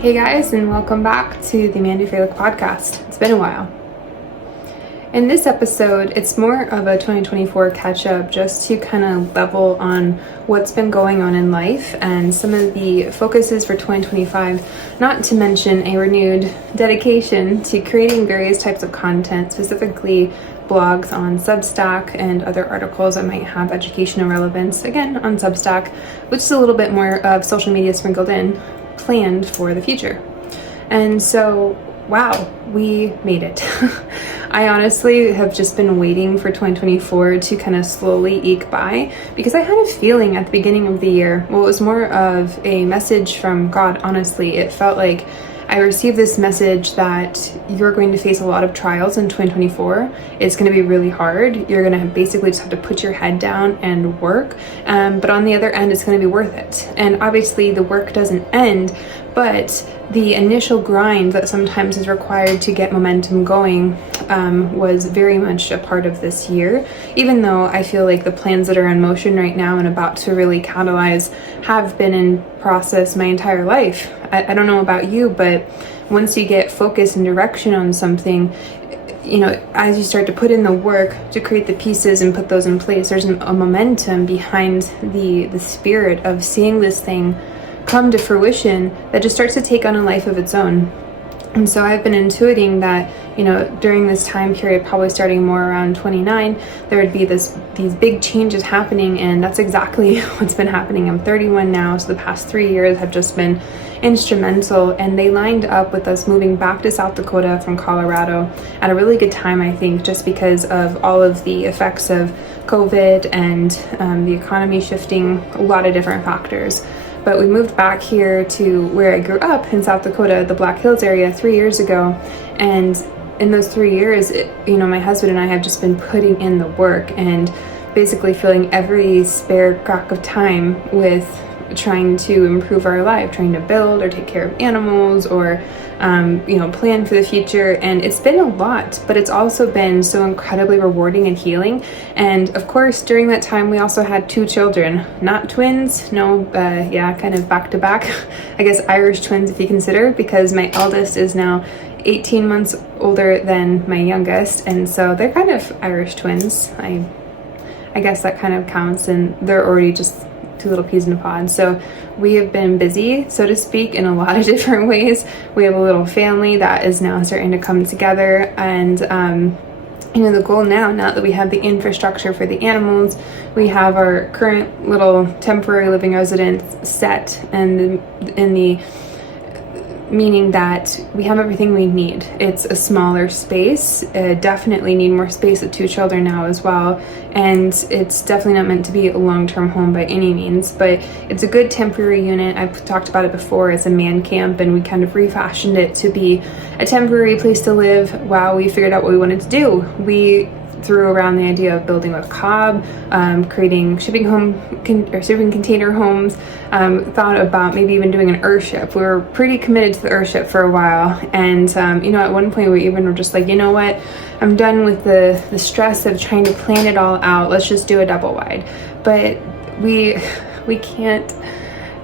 Hey guys, and welcome back to the Mandy Fralick podcast. It's been a while. In this episode, it's more of a 2024 catch-up just to kind of level on what's been going on in life and some of the focuses for 2025, not to mention a renewed dedication to creating various types of content, specifically blogs on Substack and other articles that might have educational relevance, again on Substack, which is a little bit more of social media sprinkled in, planned for the future. And so, wow, we made it. I honestly have just been waiting for 2024 to kind of slowly eke by, because I had a feeling at the beginning of the year, well, it was more of a message from God, honestly. It felt like I received this message that you're going to face a lot of trials in 2024. It's going to be really hard. You're going to basically just have to put your head down and work. But on the other end, it's going to be worth it. And obviously the work doesn't end, but the initial grind that sometimes is required to get momentum going was very much a part of this year, even though I feel like the plans that are in motion right now and about to really catalyze have been in process my entire life. I don't know about you, but once you get focus and direction on something, you know, as you start to put in the work to create the pieces and put those in place, there's a momentum behind the spirit of seeing this thing come to fruition that just starts to take on a life of its own. And so I've been intuiting that, you know, during this time period, probably starting more around 29, there would be these big changes happening, and that's exactly what's been happening. I'm 31 now, so the past 3 years have just been instrumental, and they lined up with us moving back to South Dakota from Colorado at a really good time, I think, just because of all of the effects of COVID and the economy shifting, a lot of different factors. But we moved back here to where I grew up in South Dakota, the Black Hills area, 3 years ago. And in those 3 years, my husband and I have just been putting in the work and basically filling every spare crack of time with trying to improve our life, trying to build or take care of animals or, plan for the future. And it's been a lot, but it's also been so incredibly rewarding and healing. And of course, during that time, we also had 2 children, not twins, no, kind of back to back, I guess Irish twins if you consider, because my eldest is now 18 months older than my youngest. And so they're kind of Irish twins. I guess that kind of counts, and they're already just 2 little peas in a pod. So we have been busy, so to speak, in a lot of different ways. We have a little family that is now starting to come together, and the goal now that we have the infrastructure for the animals, we have our current little temporary living residence set, and in the meaning that we have everything we need. It's a smaller space, definitely need more space with 2 children now as well, and it's definitely not meant to be a long-term home by any means, but it's a good temporary unit. I've talked about it before. It's a man camp, and we kind of refashioned it to be a temporary place to live while we figured out what we wanted to do. We threw around the idea of building a cob, creating shipping container homes, thought about maybe even doing an earthship. We were pretty committed to the earthship for a while, and at one point we even were just like, you know what, I'm done with the stress of trying to plan it all out. Let's just do a double wide. But we can't,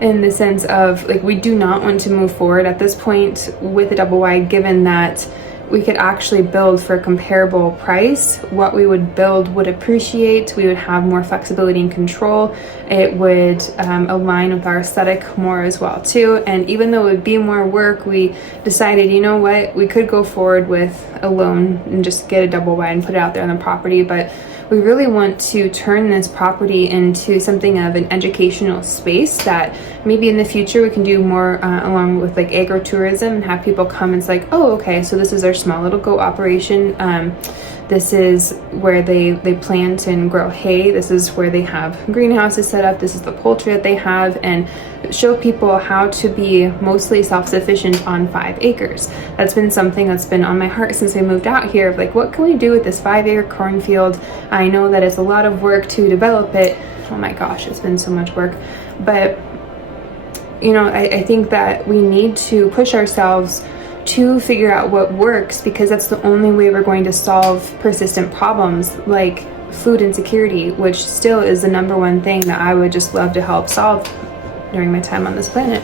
in the sense of, like, we do not want to move forward at this point with a double wide, given that we could actually build for a comparable price. What we would build would appreciate. We would have more flexibility and control. It would align with our aesthetic more as well too. And even though it would be more work, we decided, you know what, we could go forward with a loan and just get a double wide and put it out there on the property. But we really want to turn this property into something of an educational space that maybe in the future we can do more along with like agritourism, and have people come and it's like, oh, okay, so this is our small little goat operation. This is where they plant and grow hay. This is where they have greenhouses set up. This is the poultry that they have, and show people how to be mostly self-sufficient on 5 acres. That's been something that's been on my heart since we moved out here, of like, what can we do with this 5-acre cornfield? I know that it's a lot of work to develop it. Oh my gosh, it's been so much work. But I think that we need to push ourselves to figure out what works, because that's the only way we're going to solve persistent problems like food insecurity, which still is the #1 thing that I would just love to help solve during my time on this planet.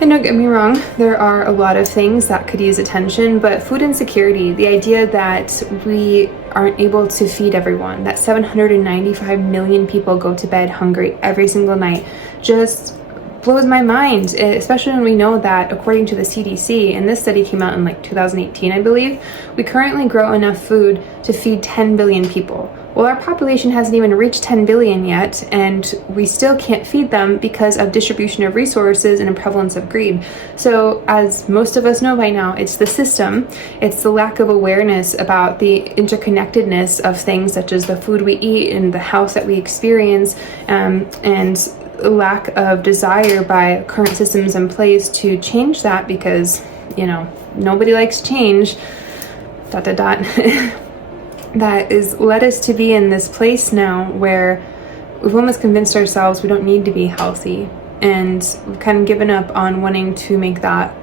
And don't get me wrong, there are a lot of things that could use attention, but food insecurity, the idea that we aren't able to feed everyone, that 795 million people go to bed hungry every single night, just blows my mind, especially when we know that according to the CDC, and this study came out in like 2018, I believe, we currently grow enough food to feed 10 billion people. Well, our population hasn't even reached 10 billion yet, and we still can't feed them because of distribution of resources and a prevalence of greed. So as most of us know by now, it's the system, it's the lack of awareness about the interconnectedness of things such as the food we eat and the health that we experience, and lack of desire by current systems in place to change that, because, you know, nobody likes change, ... that is led us to be in this place now where we've almost convinced ourselves we don't need to be healthy, and we've kind of given up on wanting to make that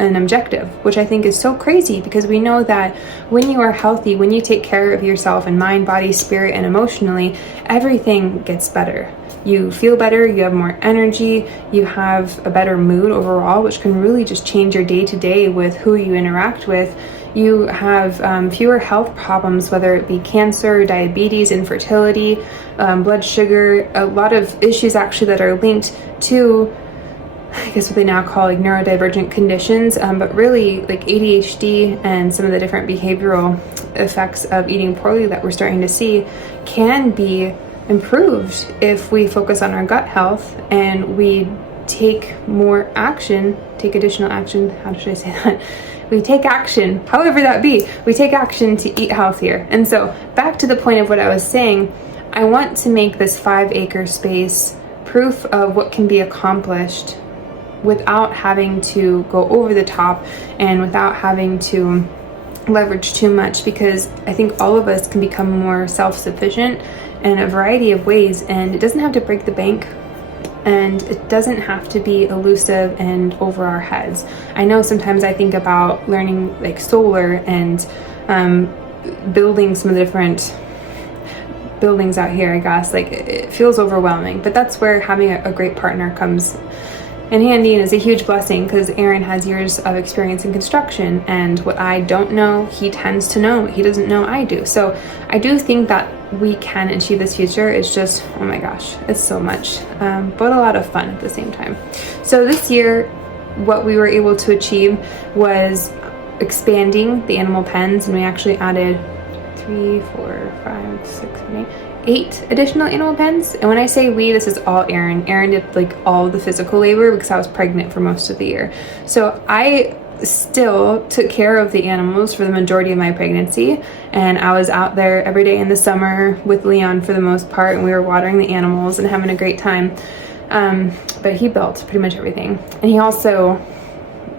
an objective, which I think is so crazy, because we know that when you are healthy, when you take care of yourself in mind, body, spirit, and emotionally, everything gets better. You feel better, you have more energy, you have a better mood overall, which can really just change your day to day with who you interact with. You have fewer health problems, whether it be cancer, diabetes, infertility, blood sugar, a lot of issues actually that are linked to, I guess, what they now call like neurodivergent conditions, but really like ADHD and some of the different behavioral effects of eating poorly that we're starting to see can be improved if we focus on our gut health and we take more action, take additional action, how should I say that? We take action, however that be, we take action to eat healthier. And so back to the point of what I was saying, I want to make this 5-acre space proof of what can be accomplished without having to go over the top and without having to leverage too much, because I think all of us can become more self-sufficient in a variety of ways, and it doesn't have to break the bank, and it doesn't have to be elusive and over our heads. I know sometimes I think about learning like solar and building some of the different buildings out here, I guess, like it feels overwhelming, but that's where having a great partner comes in handy and is a huge blessing, because Aaron has years of experience in construction, and what I don't know, he tends to know. What he doesn't know, I do. So I do think that we can achieve this future. It's just, oh my gosh, it's so much, but a lot of fun at the same time. So this year, what we were able to achieve was expanding the animal pens, and we actually added 3, 4, 5, 6, 7, 8 additional animal pens. And when I say we, this is all Aaron. Aaron did like all the physical labor because I was pregnant for most of the year. So I still took care of the animals for the majority of my pregnancy, and I was out there every day in the summer with Leon for the most part, and we were watering the animals and having a great time. But he built pretty much everything, and he also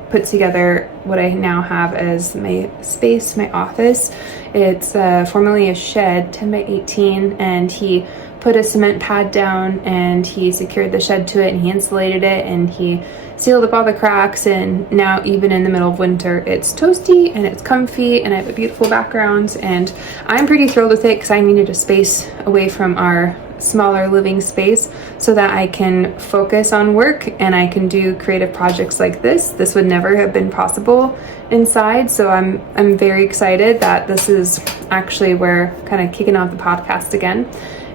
put together what I now have as my space, my office. It's formerly a shed, 10 by 18, and he put a cement pad down and he secured the shed to it, and he insulated it, and he sealed up all the cracks, and now even in the middle of winter it's toasty and it's comfy, and I have a beautiful background, and I'm pretty thrilled with it because I needed a space away from our smaller living space so that I can focus on work and I can do creative projects like this. This would never have been possible inside, so I'm very excited that this is actually where kind of kicking off the podcast again,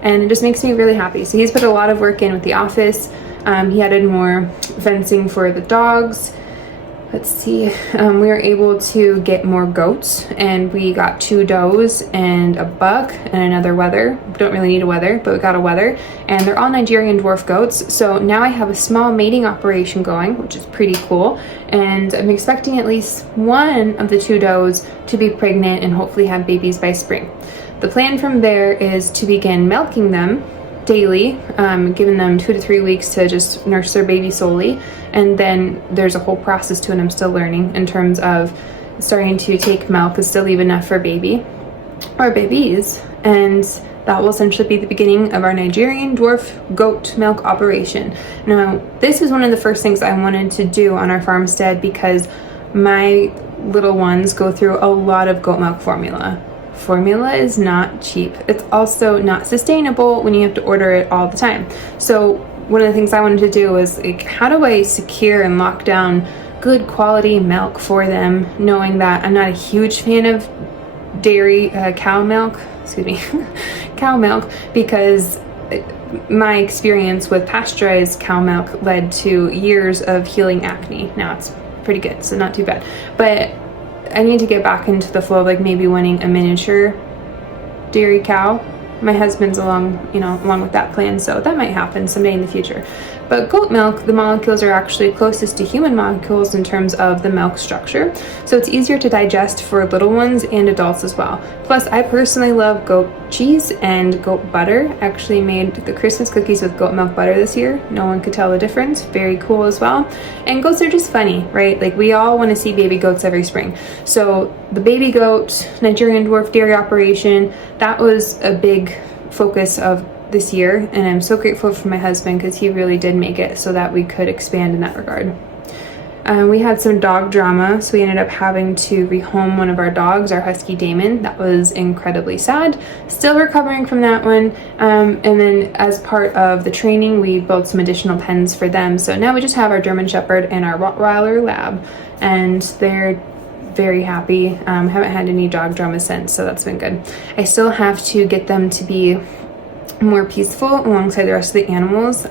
and it just makes me really happy. So he's put a lot of work in with the office. He added more fencing for the dogs. Let's see, we were able to get more goats, and we got 2 does and a buck and another wether. We don't really need a wether, but we got a wether, and they're all Nigerian dwarf goats. So now I have a small mating operation going, which is pretty cool, and I'm expecting at least one of the 2 does to be pregnant and hopefully have babies by spring. The plan from there is to begin milking them daily, giving them 2 to 3 weeks to just nurse their baby solely, and then there's a whole process to it I'm still learning in terms of starting to take milk is still leave enough for baby or babies, and that will essentially be the beginning of our Nigerian dwarf goat milk operation. Now, this is one of the first things I wanted to do on our farmstead because my little ones go through a lot of goat milk formula. Formula is not cheap. It's also not sustainable when you have to order it all the time. So one of the things I wanted to do was like, how do I secure and lock down good quality milk for them, knowing that I'm not a huge fan of dairy cow milk, cow milk, because my experience with pasteurized cow milk led to years of healing acne. Now it's pretty good, so not too bad, but I need to get back into the flow of like maybe wanting a miniature dairy cow. My husband's along with that plan, so that might happen someday in the future. But goat milk, the molecules are actually closest to human molecules in terms of the milk structure, so it's easier to digest for little ones and adults as well. Plus, I personally love goat cheese and goat butter. I actually made the Christmas cookies with goat milk butter this year. No one could tell the difference. Very cool as well. And goats are just funny, right? Like, we all want to see baby goats every spring. So the baby goat Nigerian dwarf dairy operation, that was a big focus of this year, and I'm so grateful for my husband because he really did make it so that we could expand in that regard. We had some dog drama, so we ended up having to rehome one of our dogs, our husky Damon. That was incredibly sad. Still recovering from that one. And then as part of the training, we built some additional pens for them. So now we just have our German Shepherd and our Rottweiler lab, and they're very happy. Haven't had any dog drama since, so that's been good. I still have to get them to be more peaceful alongside the rest of the animals.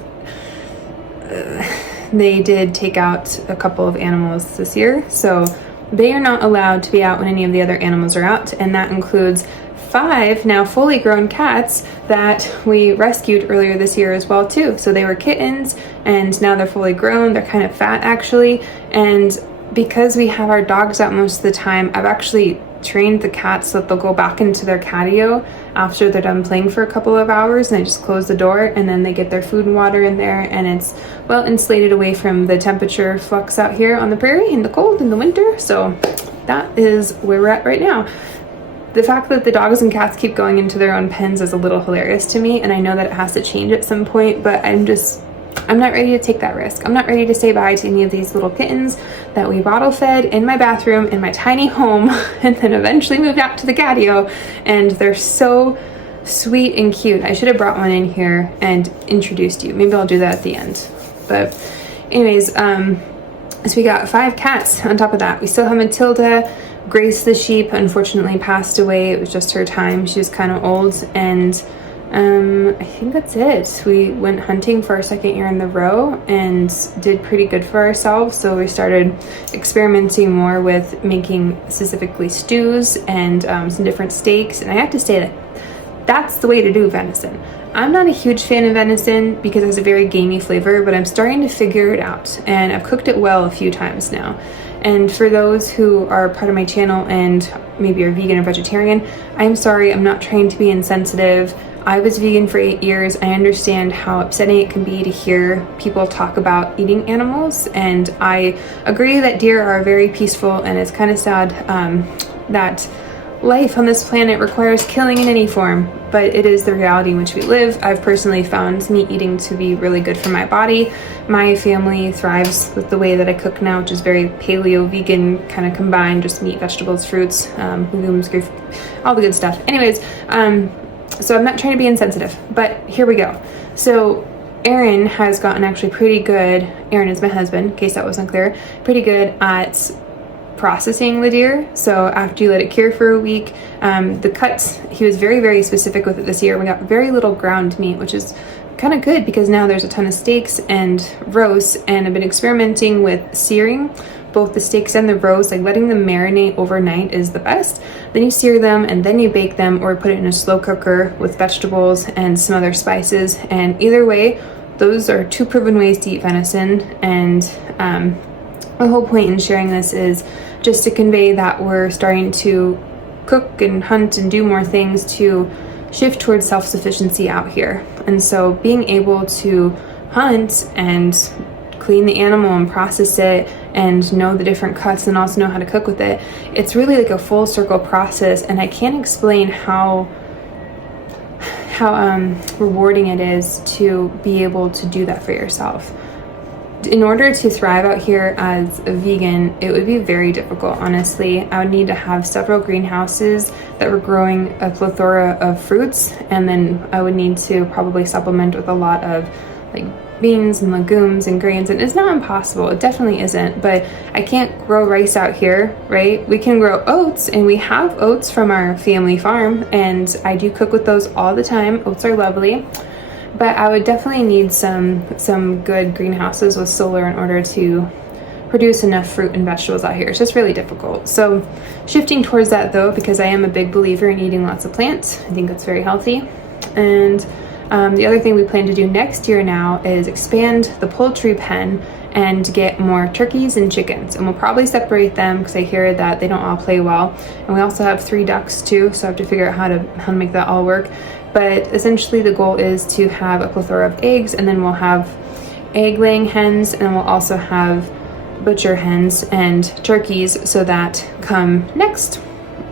They did take out a couple of animals this year, so they are not allowed to be out when any of the other animals are out, and that includes 5 now fully grown cats that we rescued earlier this year as well too. So they were kittens and now they're fully grown. They're kind of fat actually, and because we have our dogs out most of the time, I've actually trained the cats so that they'll go back into their catio after they're done playing for a couple of hours, and I just close the door and then they get their food and water in there, and it's well insulated away from the temperature flux out here on the prairie in the cold in the winter. So that is where we're at right now. The fact that the dogs and cats keep going into their own pens is a little hilarious to me, and I know that it has to change at some point, but I'm not ready to take that risk. I'm not ready to say bye to any of these little kittens that we bottle fed in my bathroom in my tiny home and then eventually moved out to the catio, and they're so sweet and cute. I should have brought one in here and introduced you. Maybe I'll do that at the end. But anyways, so we got 5 cats on top of that. We still have Matilda. Grace the sheep unfortunately passed away. It was just her time. She was kind of old, and I think that's it. We went hunting for our 2nd year in a row and did pretty good for ourselves, so we started experimenting more with making specifically stews and some different steaks, and I have to say that that's the way to do venison. I'm not a huge fan of venison because it has a very gamey flavor, but I'm starting to figure it out, and I've cooked it well a few times now. And for those who are part of my channel and maybe are vegan or vegetarian, I'm sorry, I'm not trying to be insensitive. I was vegan for 8 years. I understand how upsetting it can be to hear people talk about eating animals, and I agree that deer are very peaceful, and it's kind of sad that life on this planet requires killing in any form, but it is the reality in which we live. I've personally found meat eating to be really good for my body. My family thrives with the way that I cook now, which is very paleo vegan, kind of combined, just meat, vegetables, fruits, legumes, all the good stuff. Anyways, so I'm not trying to be insensitive, but here we go. So Aaron has gotten actually pretty good, Aaron is my husband, in case that wasn't clear, pretty good at processing the deer. So after you let it cure for a week, the cuts, he was very, very specific with it this year. We got very little ground meat, which is kind of good because now there's a ton of steaks and roasts, and I've been experimenting with searing both the steaks and the roast, like letting them marinate overnight is the best. Then you sear them and then you bake them, or put it in a slow cooker with vegetables and some other spices. And either way, those are 2 proven ways to eat venison. And the whole point in sharing this is just to convey that we're starting to cook and hunt and do more things to shift towards self-sufficiency out here. And so being able to hunt and clean the animal and process it and know the different cuts and also know how to cook with it, it's really like a full circle process, and I can't explain how rewarding it is to be able to do that for yourself. In order to thrive out here as a vegan, it would be very difficult, honestly. I would need to have several greenhouses that were growing a plethora of fruits, and then I would need to probably supplement with a lot of like beans and legumes and grains, and it's not impossible, it definitely isn't, but I can't grow rice out here, right? We can grow oats, and we have oats from our family farm, and I do cook with those all the time. Oats are lovely, but I would definitely need some good greenhouses with solar in order to produce enough fruit and vegetables out here. It's just really difficult. So shifting towards that though, because I am a big believer in eating lots of plants. I think that's very healthy. And the other thing we plan to do next year now is expand the poultry pen and get more turkeys and chickens. And we'll probably separate them because I hear that they don't all play well. And we also have 3 ducks too, so I have to figure out how to make that all work. But essentially the goal is to have a plethora of eggs, and then we'll have egg laying hens, and we'll also have butcher hens and turkeys, so that come next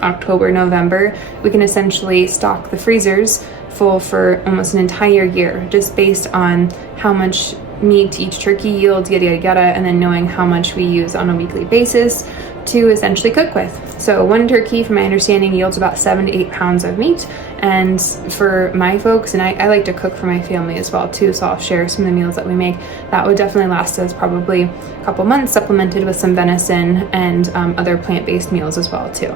October, November, we can essentially stock the freezers full for almost an entire year, just based on how much meat each turkey yields, yada yada yada, and then knowing how much we use on a weekly basis to essentially cook with. So 1 turkey, from my understanding, yields about 7 to 8 pounds of meat. And for my folks, and I like to cook for my family as well too, so I'll share some of the meals that we make. That would definitely last us probably a couple months, supplemented with some venison and other plant-based meals as well too.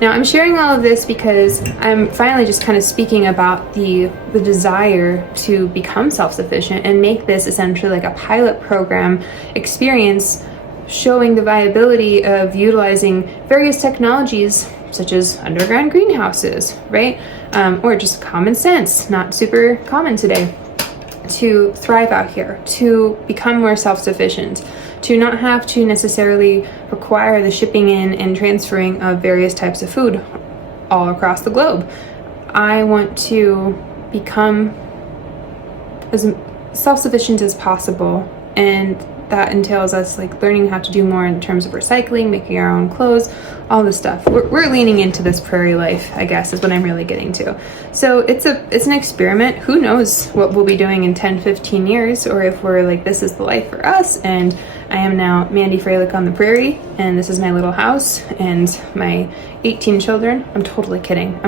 Now I'm sharing all of this because I'm finally just kind of speaking about the desire to become self-sufficient and make this essentially like a pilot program experience, showing the viability of utilizing various technologies such as underground greenhouses, right? Or just common sense, not super common today, to thrive out here, to become more self-sufficient, to not have to necessarily require the shipping in and transferring of various types of food all across the globe. I want to become as self-sufficient as possible, and that entails us like learning how to do more in terms of recycling, making our own clothes, all this stuff. We're leaning into this prairie life, I guess, is what I'm really getting to. So it's an experiment. Who knows what we'll be doing in 10, 15 years, or if we're like, this is the life for us, and I am now Mandy Freilich on the prairie, and this is my little house and my 18 children. I'm totally kidding.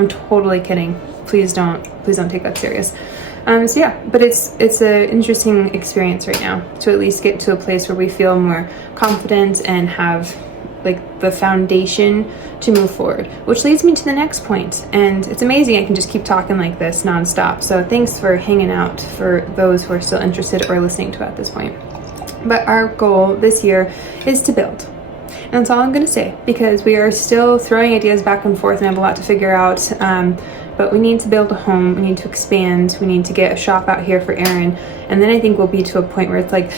Please don't take that serious. So yeah, but it's an interesting experience right now to at least get to a place where we feel more confident and have like the foundation to move forward, which leads me to the next point. And it's amazing I can just keep talking like this nonstop. So thanks for hanging out, for those who are still interested or listening to at this point. But our goal this year is to build. And that's all I'm going to say, because we are still throwing ideas back and forth and have a lot to figure out. But we need to build a home, we need to expand, we need to get a shop out here for Aaron. And then I think we'll be to a point where it's like,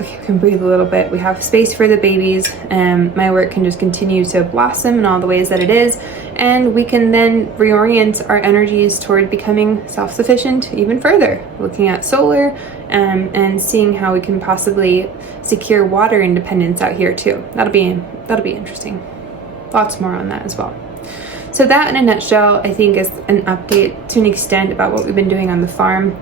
okay, we can breathe a little bit. We have space for the babies, and my work can just continue to blossom in all the ways that it is. And we can then reorient our energies toward becoming self-sufficient even further, looking at solar and seeing how we can possibly secure water independence out here too. That'll be interesting. Lots more on that as well. So that in a nutshell, I think, is an update to an extent about what we've been doing on the farm.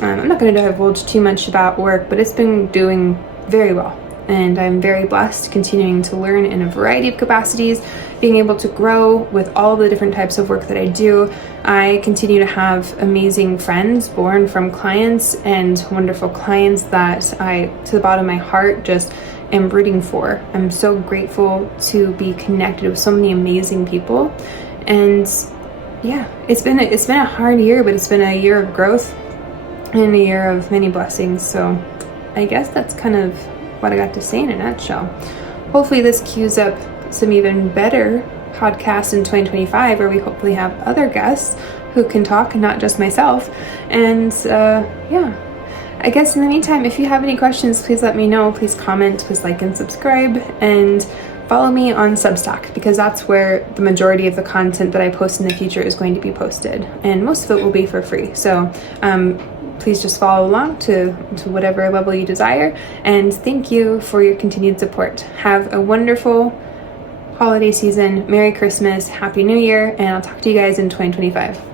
I'm not going to divulge too much about work, but it's been doing very well. And I'm very blessed, continuing to learn in a variety of capacities, being able to grow with all the different types of work that I do. I continue to have amazing friends born from clients, and wonderful clients that I, to the bottom of my heart, just am rooting for. I'm so grateful to be connected with so many amazing people. And yeah, it's been a hard year, but it's been a year of growth and a year of many blessings. So I guess that's kind of what I got to say in a nutshell. Hopefully this cues up some even better podcasts in 2025, where we hopefully have other guests who can talk, not just myself. And yeah, I guess in the meantime, if you have any questions, please let me know. Please comment, please like and subscribe, and follow me on Substack, because that's where the majority of the content that I post in the future is going to be posted, and most of it will be for free. So please just follow along to whatever level you desire, and thank you for your continued support. Have a wonderful holiday season, Merry Christmas, Happy New Year, and I'll talk to you guys in 2025.